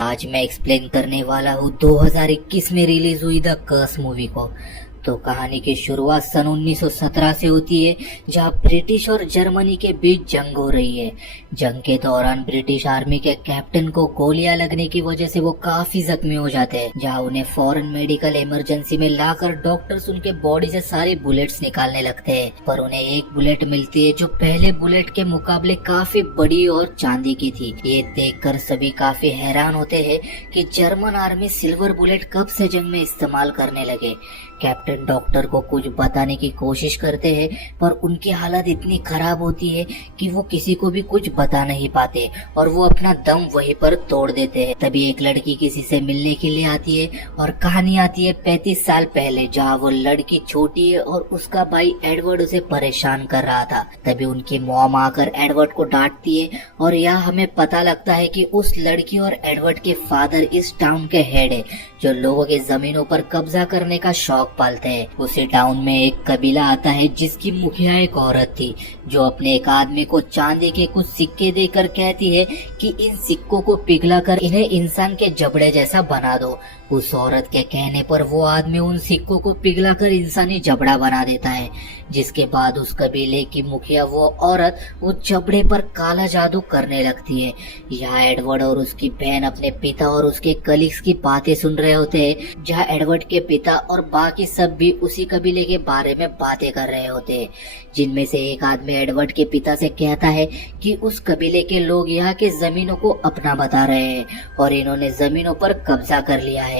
आज मैं एक्सप्लेन करने वाला हूँ 2021 में रिलीज हुई द कर्स मूवी को। तो कहानी की शुरुआत सन 1917 से होती है, जहाँ ब्रिटिश और जर्मनी के बीच जंग हो रही है। जंग के दौरान ब्रिटिश आर्मी के कैप्टन को गोलियां लगने की वजह से वो काफी जख्मी हो जाते हैं, जहाँ उन्हें फौरन मेडिकल इमरजेंसी में लाकर डॉक्टर्स उनके बॉडी से सारी बुलेट्स निकालने लगते हैं। पर उन्हें एक बुलेट मिलती है जो पहले बुलेट के मुकाबले काफी बड़ी और चांदी की थी। ये देखकर सभी काफी हैरान होते हैं कि जर्मन आर्मी सिल्वर बुलेट कब से जंग में इस्तेमाल करने लगे। कैप्टन डॉक्टर को कुछ बताने की कोशिश करते हैं, पर उनकी हालत इतनी खराब होती है कि वो किसी को भी कुछ बता नहीं पाते और वो अपना दम वहीं पर तोड़ देते हैं। तभी एक लड़की किसी से मिलने के लिए आती है और कहानी आती है 35 साल पहले, जहाँ वो लड़की छोटी है और उसका भाई एडवर्ड उसे परेशान कर रहा था। तभी उनकी मॉम आकर एडवर्ड को डांटती है और यह हमें पता लगता है कि उस लड़की और एडवर्ड के फादर इस टाउन के हेड है, जो लोगों के जमीनों पर कब्जा करने का शौक पालते हैं। उसी टाउन में एक कबीला आता है जिसकी मुखिया एक औरत थी, जो अपने एक आदमी को चांदी के कुछ सिक्के देकर कहती है कि इन सिक्कों को पिघलाकर इन्हें इंसान के जबड़े जैसा बना दो। उस औरत के कहने पर वो आदमी उन सिक्कों को पिघलाकर इंसानी जबड़ा बना देता है, जिसके बाद उस कबीले की मुखिया वो औरत उस जबड़े पर काला जादू करने लगती है। यहाँ एडवर्ड और उसकी बहन अपने पिता और उसके कलीग्स की बातें सुन रहे होते हैं, जहाँ एडवर्ड के पिता और बाकी सब भी उसी कबीले के बारे में बातें कर रहे होते हैं, जिनमें से एक आदमी एडवर्ड के पिता से कहता है कि उस कबीले के लोग यहाँ के जमीनों को अपना बता रहे हैं और इन्होंने जमीनों पर कब्जा कर लिया है।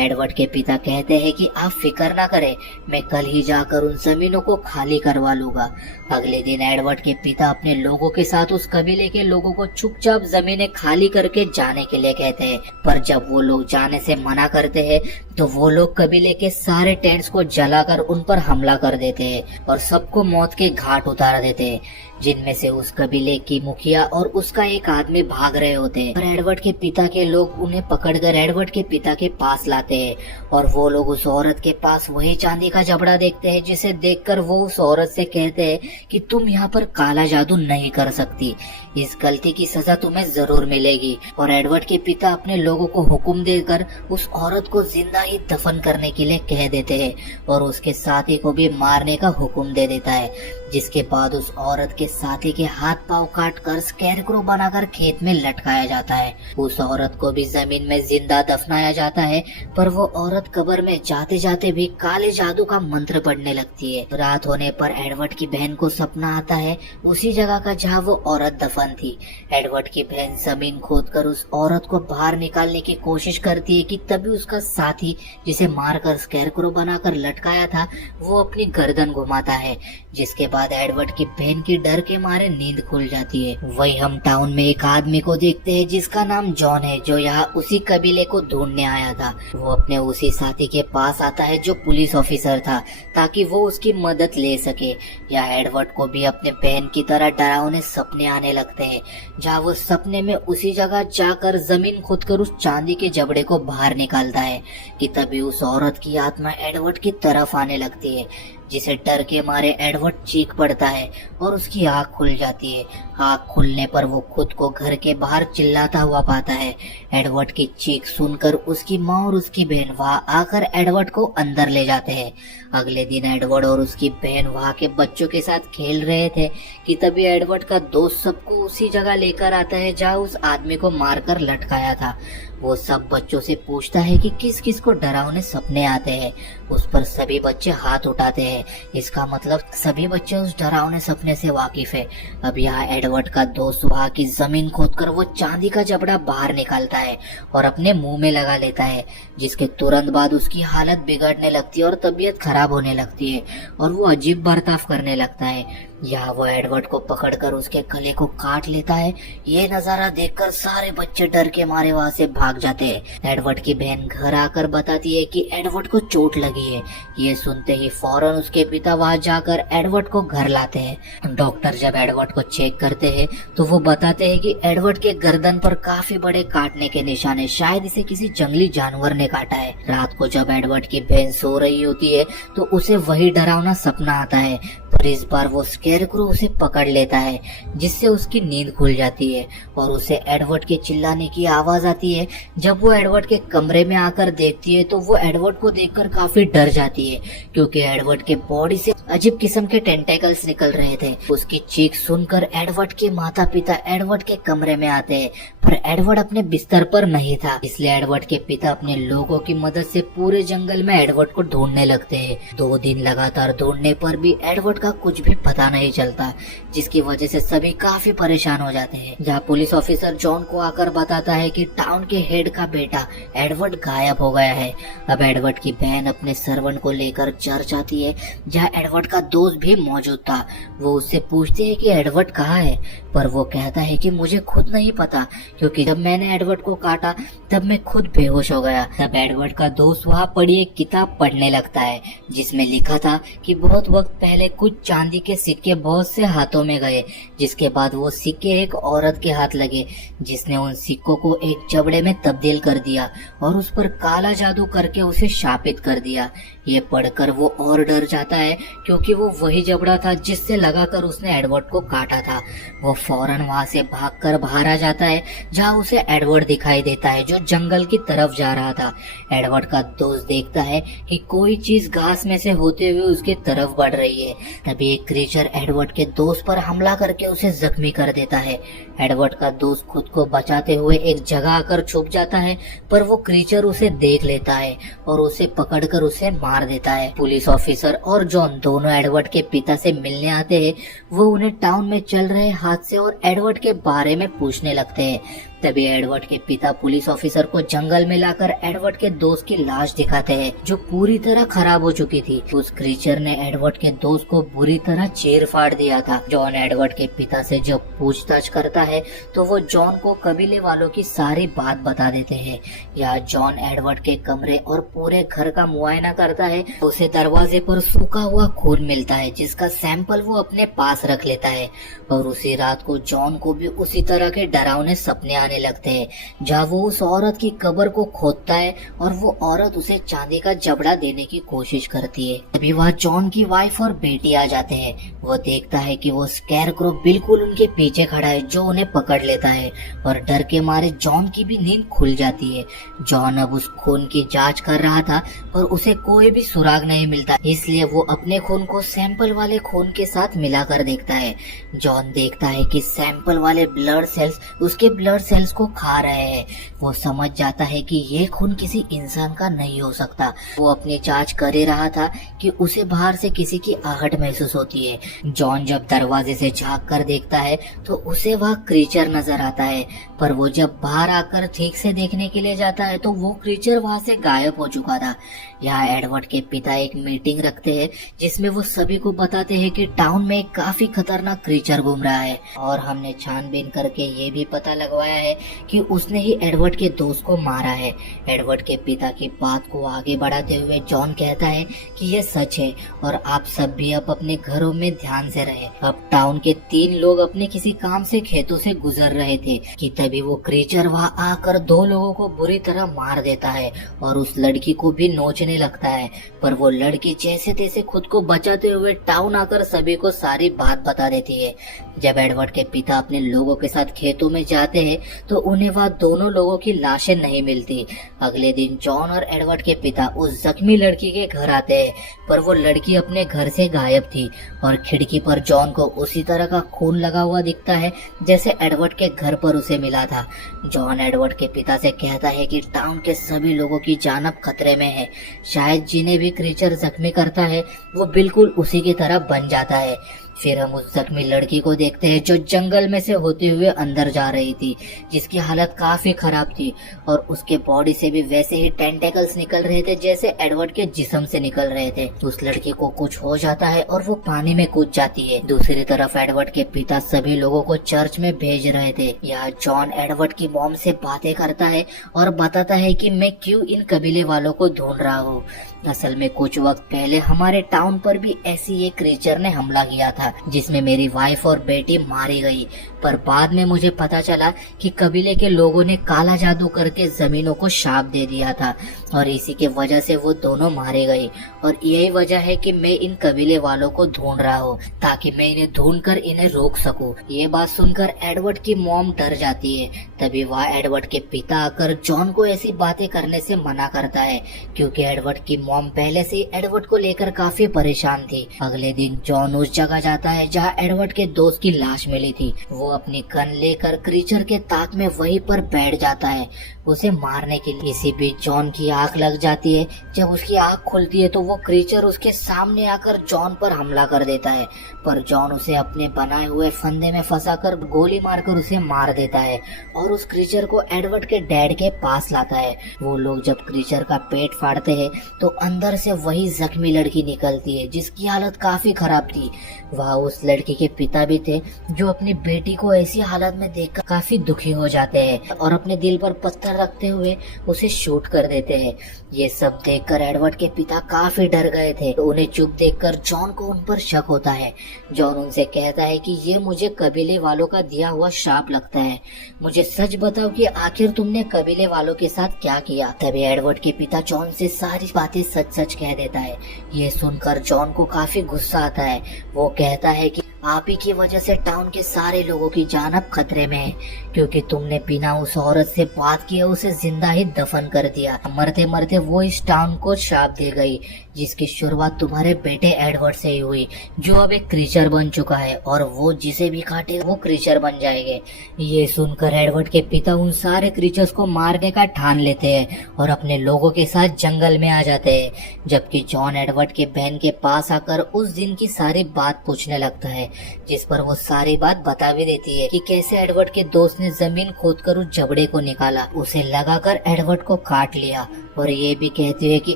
एडवर्ड के पिता कहते हैं कि आप फिक्र ना करें, मैं कल ही जाकर उन जमीनों को खाली करवा लूंगा। अगले दिन एडवर्ड के पिता अपने लोगों के साथ उस कबीले के लोगों को चुपचाप जमीनें खाली करके जाने के लिए कहते हैं, पर जब वो लोग जाने से मना करते हैं तो वो लोग कबीले के सारे टेंट्स को जलाकर उन पर हमला कर देते हैं और सबको मौत के घाट उतार देते हैं, जिनमें से उस कबीले की मुखिया और उसका एक आदमी भाग रहे होते हैं। पर एडवर्ड के पिता के लोग उन्हें पकड़कर एडवर्ड के पिता के पास लाते हैं और वो लोग उस औरत के पास वही चांदी का जबड़ा देखते हैं, जिसे देखकर वो उस औरत से कहते हैं कि तुम यहाँ पर काला जादू नहीं कर सकती, इस गलती की सजा तुम्हें जरूर मिलेगी। और एडवर्ड के पिता अपने लोगों को हुक्म देकर उस औरत को जिंदा ही दफन करने के लिए कह देते हैं और उसके साथी को भी मारने का हुक्म दे देता है, जिसके बाद उस औरत के साथी के हाथ पांव काटकर स्कैरक्रो बनाकर खेत में लटकाया जाता है। उस औरत को भी जमीन में जिंदा दफनाया जाता है, पर वो औरत कब्र में जाते जाते भी काले जादू का मंत्र पढ़ने लगती है। रात होने पर एडवर्ड की बहन को सपना आता है उसी जगह का जहाँ वो औरत दफन थी। एडवर्ड की बहन जमीन खोदकर उस औरत को बाहर निकालने की कोशिश करती है कि तभी उसका साथी, जिसे मारकर स्कैरक्रो बनाकर लटकाया था, वो अपनी गर्दन घुमाता है, जिसके बाद एडवर्ड की बहन की डर के मारे नींद खुल जाती है। वही हम टाउन में एक आदमी को देखते हैं जिसका नाम जॉन है, जो यहाँ उसी कबीले को ढूंढने आया था। वो अपने उसी साथी के पास आता है जो पुलिस ऑफिसर था, ताकि वो उसकी मदद ले सके। यहाँ एडवर्ड को भी अपने बहन की तरह डरावने सपने आने लगते हैं, जहाँ वो सपने में उसी जगह जाकर जमीन खोदकर उस चांदी के जबड़े को बाहर निकालता है कि तभी उस औरत की आत्मा एडवर्ड की तरफ आने लगती है, जिसे डर के मारे एडवर्ड चीख पड़ता है और उसकी आंख खुल जाती है। आंख खुलने पर वो खुद को घर के बाहर चिल्लाता हुआ पाता है। एडवर्ड की चीख सुनकर उसकी माँ और उसकी बहन वहाँ आकर एडवर्ड को अंदर ले जाते हैं। अगले दिन एडवर्ड और उसकी बहन वहाँ के बच्चों के साथ खेल रहे थे कि तभी एडवर्ड का दोस्त सबको उसी जगह लेकर आता है जहाँ उस आदमी को मारकर लटकाया था। वो सब बच्चों से पूछता है कि किस किस को डरावने सपने आते हैं। उस पर सभी बच्चे हाथ उठाते हैं। इसका मतलब सभी बच्चे उस डरावने सपने से वाकिफ है। अब यहाँ एडवर्ड का दोस्त वहाँ की जमीन खोदकर वो चांदी का जबड़ा बाहर निकालता है और अपने मुंह में लगा लेता है, जिसके तुरंत बाद उसकी हालत बिगड़ने लगती है और तबीयत खराब होने लगती है और वो अजीब बर्ताव करने लगता है। यहाँ वो एडवर्ड को पकड़कर उसके गले को काट लेता है। ये नजारा देखकर सारे बच्चे डर के मारे वहाँ से भाग जाते हैं। एडवर्ड की बहन घर आकर बताती है कि एडवर्ड को चोट लगी है। ये सुनते ही फौरन उसके पिता वहाँ जाकर एडवर्ड को घर लाते हैं। डॉक्टर जब एडवर्ड को चेक करते हैं तो वो बताते हैं कि एडवर्ड के गर्दन पर काफी बड़े काटने के निशान है, शायद इसे किसी जंगली जानवर ने काटा है। रात को जब एडवर्ड की बहन सो रही होती है तो उसे वही डरावना सपना आता है, पर इस बार वो स्केरक्रो उसे पकड़ लेता है, जिससे उसकी नींद खुल जाती है और उसे एडवर्ड के चिल्लाने की आवाज आती है। जब वो एडवर्ड के कमरे में आकर देखती है तो वो एडवर्ड को देखकर काफी डर जाती है, क्योंकि एडवर्ड के बॉडी से अजीब किस्म के टेंटेकल्स निकल रहे थे। उसकी चीख सुनकर एडवर्ड के माता पिता एडवर्ड के कमरे में आते हैं, पर एडवर्ड अपने बिस्तर पर नहीं था, इसलिए एडवर्ड के पिता अपने लोगों की मदद से पूरे जंगल में एडवर्ड को ढूंढने लगते हैं। 2 दिन लगातार ढूंढने पर भी एडवर्ड का कुछ भी पता नहीं चलता, जिसकी वजह से सभी काफी परेशान हो जाते हैं। जहाँ पुलिस ऑफिसर जॉन को आकर बताता है कि टाउन के हेड का बेटा एडवर्ड गायब हो गया है। अब एडवर्ड की बहन अपने सर्वेंट को लेकर चर्च आती है, जहाँ एडवर्ड का दोस्त भी मौजूद था। वो उससे पूछती है कि एडवर्ड कहाँ है, पर वो कहता है कि मुझे खुद नहीं पता, क्योंकि जब मैंने एडवर्ड को काटा तब मैं खुद बेहोश हो गया। तब एडवर्ड का दोस्त वहाँ पड़ी एक किताब पढ़ने लगता है, जिसमें लिखा था कि बहुत वक्त पहले कुछ चांदी के सिक्के बहुत से हाथों में गए, जिसके बाद वो सिक्के एक औरत के हाथ लगे, जिसने उन सिक्कों को एक जबड़े में तब्दील कर दिया और उस पर काला जादू करके उसे शापित कर दिया। ये पढ़कर वो और डर जाता है, क्योंकि वो वही जबड़ा था जिससे लगाकर उसने एडवर्ड को काटा था। वो फौरन वहाँ से भागकर बाहर आ जाता है, जहाँ उसे एडवर्ड दिखाई देता है जो जंगल की तरफ जा रहा था। एडवर्ड का दोस्त देखता है कि कोई चीज घास में से होते हुए उसके तरफ बढ़ रही है। तभी एक क्रीचर एडवर्ड के दोस्त पर हमला करके उसे जख्मी कर देता है। एडवर्ड का दोस्त खुद को बचाते हुए एक जगह आकर छुप जाता है, पर वो क्रीचर उसे देख लेता है और उसे पकड़कर उसे मार देता है। पुलिस ऑफिसर और जॉन दोनों एडवर्ड के पिता से मिलने आते हैं। वो उन्हें टाउन में चल रहे हादसे और एडवर्ड के बारे में पूछने लगते हैं। तभी एडवर्ड के पिता पुलिस ऑफिसर को जंगल में लाकर एडवर्ड के दोस्त की लाश दिखाते हैं, जो पूरी तरह खराब हो चुकी थी। उस क्रीचर ने एडवर्ड के दोस्त को बुरी तरह चीर फाड़ दिया था। जॉन एडवर्ड के पिता से जब पूछताछ करता है तो वो जॉन को कबीले वालों की सारी बात बता देते हैं। यहाँ जॉन एडवर्ड के कमरे और पूरे घर का मुआयना करता है। उसे दरवाजे पर सूखा हुआ खून मिलता है, जिसका सैंपल वो अपने पास रख लेता है। और उसी रात को जॉन को भी उसी तरह के डरावने सपने आने लगते हैं, जहाँ वो उस औरत की कब्र को खोदता है और वो औरत उसे चांदी का जबड़ा देने की कोशिश करती है। तभी वहाँ जॉन की वाइफ और बेटी आ जाते हैं। वो देखता है कि वो स्कैरक्रो बिल्कुल उनके पीछे खड़ा है, जो उन्हें पकड़ लेता है और डर के मारे जॉन की भी नींद खुल जाती है। जॉन अब उस खून की जांच कर रहा था, पर उसे कोई भी सुराग नहीं मिलता, इसलिए वो अपने खून को सैंपल वाले खून के साथ मिलाकर देखता है। जॉन देखता है कि सैंपल वाले ब्लड सेल्स उसके ब्लड सेल्स को खा रहे हैं। वो समझ जाता है कि ये खून किसी इंसान का नहीं हो सकता। वो अपनी जांच कर ही रहा था कि उसे बाहर से किसी की आहट महसूस होती है। जॉन जब दरवाजे से झांक कर देखता है तो उसे वह क्रीचर नजर आता है, पर वो जब बाहर आकर ठीक से देखने के लिए जाता है तो वो क्रीचर वहाँ से गायब हो चुका था। यहाँ एडवर्ड के पिता एक मीटिंग रखते हैं, जिसमें वो सभी को बताते हैं कि टाउन में एक काफी खतरनाक क्रीचर घूम रहा है और हमने छानबीन करके ये भी पता लगवाया है कि उसने ही एडवर्ड के दोस्त को मारा है। एडवर्ड के पिता की बात को आगे बढ़ाते हुए जॉन कहता है कि यह सच है और आप सब भी अब अपने घरों में ध्यान से रहे। अब टाउन के 3 लोग अपने किसी काम से खेतों से गुजर रहे थे कि तभी वो क्रीचर वहाँ आकर 2 लोगों को बुरी तरह मार देता है और उस लड़की को भी नोचने लगता है, पर वो लड़की जैसे तैसे खुद को बचाते हुए टाउन आकर सभी को सारी बात बता देती है। जब एडवर्ड के पिता अपने लोगों के साथ खेतों में जाते हैं तो उन्हें वहाँ दोनों लोगों की लाशें नहीं मिलती। अगले दिन जॉन और एडवर्ड के पिता उस जख्मी लड़की के घर आते हैं, पर वो लड़की अपने घर से गायब थी और खिड़की पर जॉन को उसी तरह का खून लगा हुआ दिखता है जैसे एडवर्ड के घर पर उसे मिला था। जॉन एडवर्ड के पिता से कहता है कि टाउन के सभी लोगों की जान अब खतरे में है। शायद जिन्हें भी क्रीचर जख्मी करता है वो बिल्कुल उसी की तरह बन जाता है। फिर हम उस जख्मी लड़की को देखते हैं जो जंगल में से होते हुए अंदर जा रही थी, जिसकी हालत काफी खराब थी और उसके बॉडी से भी वैसे ही टेंटेकल्स निकल रहे थे जैसे एडवर्ड के जिस्म से निकल रहे थे। उस लड़की को कुछ हो जाता है और वो पानी में कूद जाती है। दूसरी तरफ एडवर्ड के पिता सभी लोगों को चर्च में भेज रहे थे। यहाँ जॉन एडवर्ड की मॉम से बातें करता है और बताता है कि मैं क्यों इन कबीले वालों को ढूंढ रहा हूँ। असल में कुछ वक्त पहले हमारे टाउन पर भी ऐसी एक क्रीचर ने हमला किया था, दिया जिसमें मेरी वाइफ और बेटी मारी गई। पर बाद में मुझे पता चला कि कबीले के लोगों ने काला जादू करके जमीनों को शाप दे दिया था और इसी के वजह से वो दोनों मारे गए। और यही वजह है कि मैं इन कबीले वालों को ढूंढ रहा हूँ ताकि मैं इन्हें ढूंढकर इन्हें रोक सकूं। ये बात सुनकर एडवर्ड की मॉम डर जाती है। तभी वह एडवर्ड के पिता आकर जॉन को ऐसी बातें करने से मना करता है क्योंकि एडवर्ड की मॉम पहले से एडवर्ड को लेकर काफी परेशान थी। अगले दिन जॉन उस जगह जाता है जहाँ एडवर्ड के दोस्त की लाश मिली थी। वो अपनी गन लेकर क्रीचर के ताक में वहीं पर बैठ जाता है उसे मारने के लिए। इसी बीच जॉन की आंख लग जाती है। जब उसकी आंख खुलती है तो वो क्रीचर उसके सामने आकर जॉन पर हमला कर देता है, पर जॉन उसे अपने बनाए हुए फंदे में फंसाकर गोली मारकर उसे मार देता है और उस क्रीचर को एडवर्ड के डैड के पास लाता है। वो लोग जब क्रीचर का पेट फाड़ते हैं तो अंदर से वही जख्मी लड़की निकलती है जिसकी हालत काफी खराब थी। वह उस लड़की के पिता भी थे जो अपनी बेटी को ऐसी हालत में देखकर काफी दुखी हो जाते हैं और अपने दिल पर पत्थर रखते हुए उसे शूट कर देते हैं। ये सब देखकर एडवर्ड के पिता काफी डर गए थे। तो उन्हें चुप देखकर जॉन को उन पर शक होता है। जॉन उनसे कहता है कि ये मुझे कबीले वालों का दिया हुआ शाप लगता है। मुझे सच बताओ कि आखिर तुमने कबीले वालों के साथ क्या किया। तभी एडवर्ड के पिता जॉन से सारी बातें सच सच कह देता है। ये सुनकर जॉन को काफी गुस्सा आता है। वो कहता है कि आप ही की वजह से टाउन के सारे लोगों की जान अब खतरे में है क्योंकि तुमने बिना उस औरत से बात किए उसे जिंदा ही दफन कर दिया। मरते मरते वो इस टाउन को श्राप दे गई जिसकी शुरुआत तुम्हारे बेटे एडवर्ड से ही हुई जो अब एक क्रीचर बन चुका है और वो जिसे भी काटे वो क्रीचर बन जाएंगे। ये सुनकर एडवर्ड के पिता उन सारे क्रीचर्स को मारने का ठान लेते हैं और अपने लोगों के साथ जंगल में आ जाते हैं। जबकि जॉन एडवर्ड के बहन के पास आकर उस दिन की सारी बात पूछने लगता है जिस पर वो सारी बात बता भी देती है कि कैसे एडवर्ड के दोस्त ने जमीन खोदकर उस जबड़े को निकाला, उसे लगाकर एडवर्ड को काट लिया और ये भी कहती है कि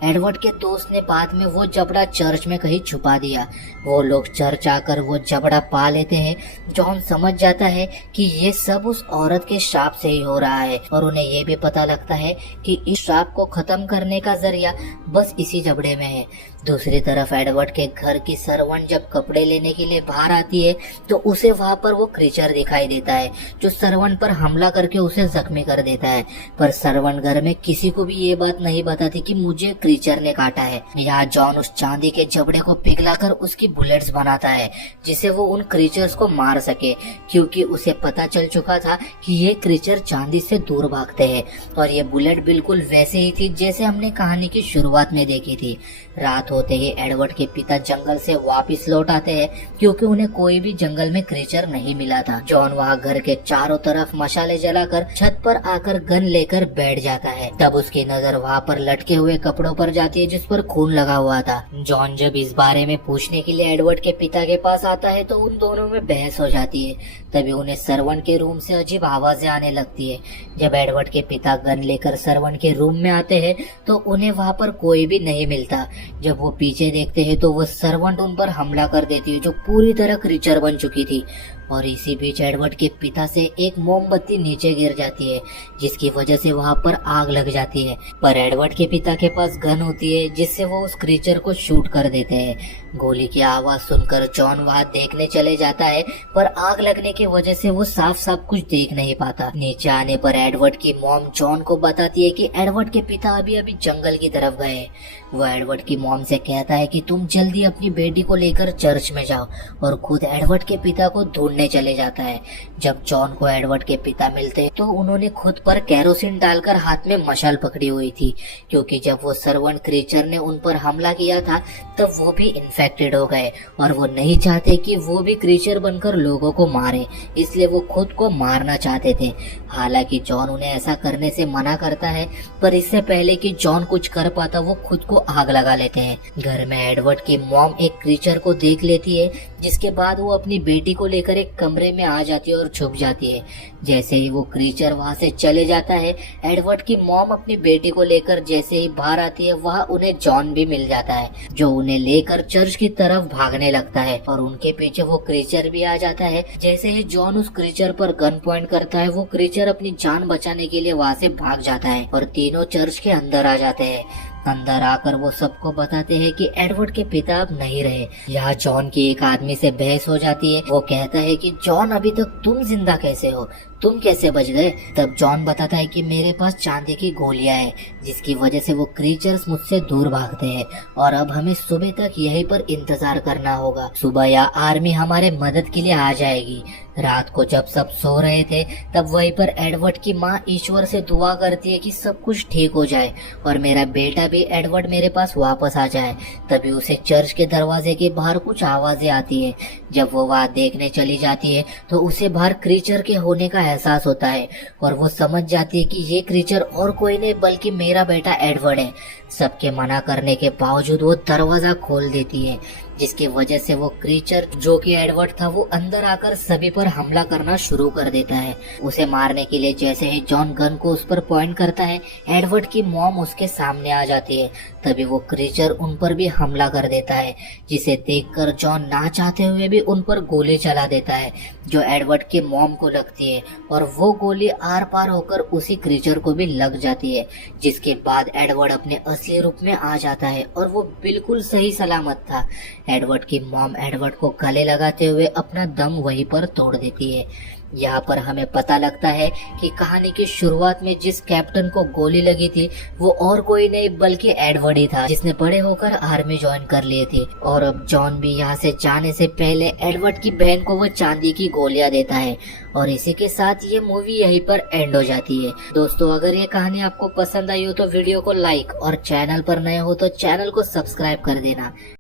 एडवर्ड के दोस्त ने बाद में वो जबड़ा चर्च में कहीं छुपा दिया। वो लोग चर्च आकर वो जबड़ा पा लेते हैं। जॉन समझ जाता है कि ये सब उस औरत के श्राप से ही हो रहा है और उन्हें ये भी पता लगता है कि इस श्राप को खत्म करने का जरिया बस इसी जबड़े में है। दूसरी तरफ एडवर्ड के घर की सर्वेंट जब कपड़े लेने के लिए बाहर आती है तो उसे वहाँ पर वो क्रीचर दिखाई देता है जो सर्वेंट पर हमला करके उसे जख्मी कर देता है। पर सर्वेंट घर में किसी को भी ये बात नहीं बताती कि मुझे क्रीचर ने काटा है। यहाँ जॉन उस चांदी के जबड़े को पिघलाकर उसकी बुलेट्स बनाता है जिसे वो उन क्रीचर्स को मार सके क्योंकि उसे पता चल चुका था कि ये क्रीचर चांदी से दूर भागते हैं और ये बुलेट बिल्कुल वैसे ही थी जैसे हमने कहानी की शुरुआत में देखी थी। रात होते ही एडवर्ड के पिता जंगल से वापस लौट आते हैं क्योंकि उन्हें कोई भी जंगल में क्रीचर नहीं मिला था। जॉन वहाँ घर के चारों तरफ मशाले जलाकर छत पर आकर गन लेकर बैठ जाता है। तब उसकी नजर वहाँ पर लटके हुए कपड़ों पर जाती है जिस पर खून लगा हुआ था। जॉन जब इस बारे में पूछने के लिए एडवर्ड के पिता के पास आता है तो उन दोनों में बहस हो जाती है। तभी उन्हें सर्वेंट के रूम से अजीब आवाजें आने लगती है। जब एडवर्ड के पिता गन लेकर सर्वेंट के रूम में आते हैं तो उन्हें वहाँ पर कोई भी नहीं मिलता। जब वो पीछे देखते हैं तो वो सर्वेंट उन पर हमला कर देती है जो पूरी तरह क्रीचर बन चुकी थी। और इसी बीच एडवर्ड के पिता से एक मोमबत्ती नीचे गिर जाती है जिसकी वजह से वहाँ पर आग लग जाती है। पर एडवर्ड के पिता के पास गन होती है जिससे वो उस क्रीचर को शूट कर देते हैं। गोली की आवाज सुनकर जॉन वहाँ देखने चले जाता है पर आग लगने की वजह से वो साफ साफ कुछ देख नहीं पाता। नीचे आने पर एडवर्ड की मॉम जॉन को बताती है कि एडवर्ड के पिता अभी अभी जंगल की तरफ गए। वो एडवर्ड की मॉम से कहता है कि तुम जल्दी अपनी बेटी को लेकर चर्च में जाओ और खुद एडवर्ड के पिता को ढूंढने चले जाता है। जब जॉन को एडवर्ड के पिता मिलते हैं तो उन्होंने खुद पर केरोसिन डालकर हाथ में मशाल पकड़ी हुई थी क्योंकि जब वो सर्वेंट क्रीचर ने उन पर हमला किया था तब वो भी इन्फेक्टेड हो गए और वो नहीं चाहते कि वो भी क्रीचर बनकर लोगों को मारे, इसलिए वो खुद को मारना चाहते थे। हालांकि जॉन उन्हें ऐसा करने से मना करता है पर इससे पहले कि जॉन कुछ कर पाता वो खुद को आग लगा लेते हैं। घर में एडवर्ड की मॉम एक क्रीचर को देख लेती है जिसके बाद वो अपनी बेटी को लेकर एक कमरे में आ जाती है और छुप जाती है। जैसे ही वो क्रीचर वहाँ से चले जाता है एडवर्ड की मॉम अपनी बेटी को लेकर जैसे ही बाहर आती है वहाँ उन्हें जॉन भी मिल जाता है जो उन्हें लेकर चर्च की तरफ भागने लगता है और उनके पीछे वो क्रीचर भी आ जाता है। जैसे ही जॉन उस क्रीचर पर गन पॉइंट करता है वो क्रीचर अपनी जान बचाने के लिए वहाँ से भाग जाता है और तीनों चर्च के अंदर आ जाते हैं। अंदर आकर वो सबको बताते हैं कि एडवर्ड के पिता अब नहीं रहे। यहाँ जॉन की एक आदमी से बहस हो जाती है। वो कहता है कि जॉन अभी तक तुम जिंदा कैसे हो, तुम कैसे बच गए। तब जॉन बताता है कि मेरे पास चांदी की गोलियां हैं, जिसकी वजह से वो क्रीचर्स मुझसे दूर भागते हैं और अब हमें सुबह तक यहीं पर इंतजार करना होगा। सुबह या आर्मी हमारे मदद के लिए आ जाएगी। रात को जब सब सो रहे थे तब वहीं पर एडवर्ड की माँ ईश्वर से दुआ करती है कि सब कुछ ठीक हो जाए और मेरा बेटा भी एडवर्ड मेरे पास वापस आ जाए। तभी उसे चर्च के दरवाजे के बाहर कुछ आवाजें आती है। जब वो वहाँ देखने चली जाती है तो उसे बाहर क्रीचर के होने का एहसास होता है और वो समझ जाती है कि ये क्रीचर और कोई नहीं बल्कि मेरा बेटा एडवर्ड है। सबके मना करने के बावजूद वो दरवाजा खोल देती है, जिसकी वजह से वो क्रीचर जो कि एडवर्ड था वो अंदर आकर सभी पर हमला करना शुरू कर देता है। उसे मारने के लिए जैसे ही जॉन गन को उस पर पॉइंट करता है, एडवर्ड की मॉम उसके सामने आ जाती है। तभी वो क्रीचर उन पर भी हमला कर देता है, जिसे देखकर जॉन ना चाहते हुए भी उन पर गोली चला देता है, जो एडवर्ड की मॉम को लगती है और वो गोली आर पार होकर उसी क्रीचर को भी लग जाती है। जिसके बाद एडवर्ड अपने असली रूप में आ जाता है और वो बिल्कुल सही सलामत था। एडवर्ड की मॉम एडवर्ड को गले लगाते हुए अपना दम वहीं पर तोड़ देती है। यहाँ पर हमें पता लगता है कि कहानी की शुरुआत में जिस कैप्टन को गोली लगी थी वो और कोई नहीं बल्कि एडवर्ड ही था, जिसने बड़े होकर आर्मी ज्वाइन कर लिए थी। और अब जॉन भी यहाँ से जाने से पहले एडवर्ड की बहन को वो चांदी की गोलियां देता है और इसी के साथ ये मूवी यहीं पर एंड हो जाती है। दोस्तों, अगर ये कहानी आपको पसंद आई हो तो वीडियो को लाइक और चैनल पर नए हो तो चैनल को सब्सक्राइब कर देना।